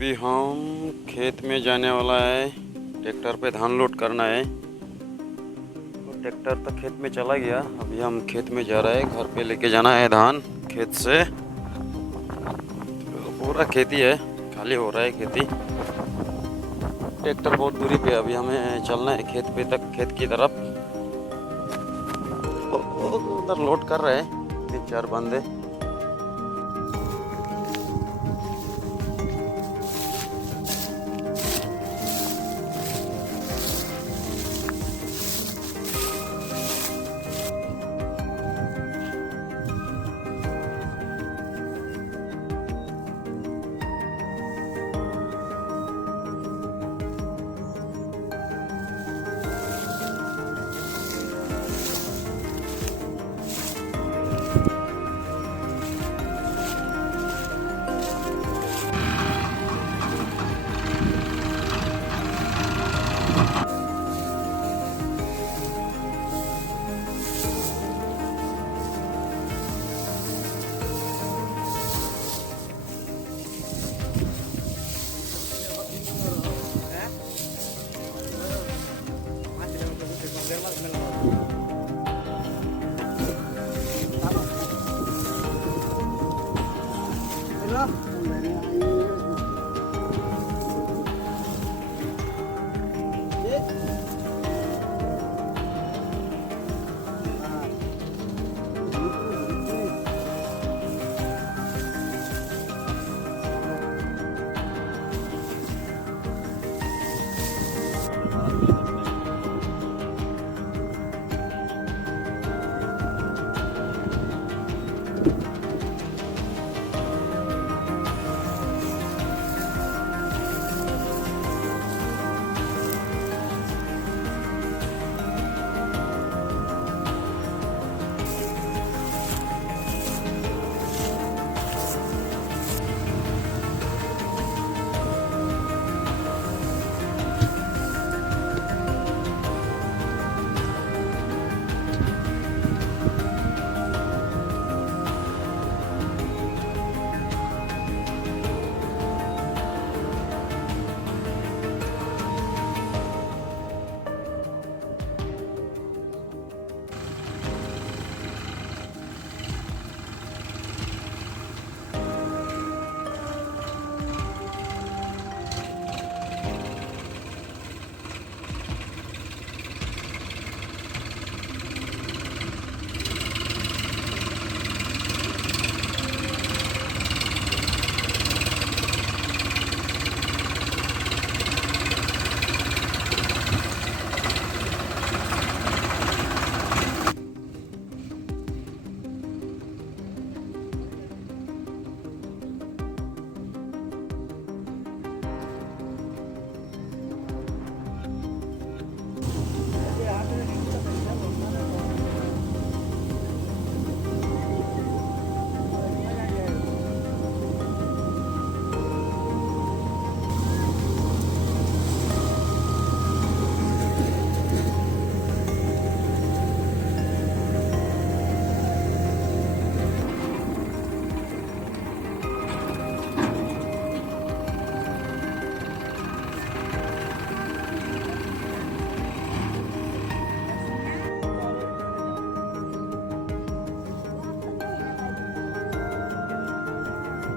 अभी हम खेत में जाने वाला है। ट्रैक्टर पे धान लोड करना है। तो ट्रैक्टर तो खेत में चला गया, अभी हम खेत में जा रहे हैं। घर पे लेके जाना है धान खेत से। तो पूरा खेती है, खाली हो रहा है खेती। ट्रैक्टर बहुत दूरी पे, अभी हमें चलना है खेत पे तक, खेत की तरफ। उधर लोड कर रहे हैं 3-4 बंदे।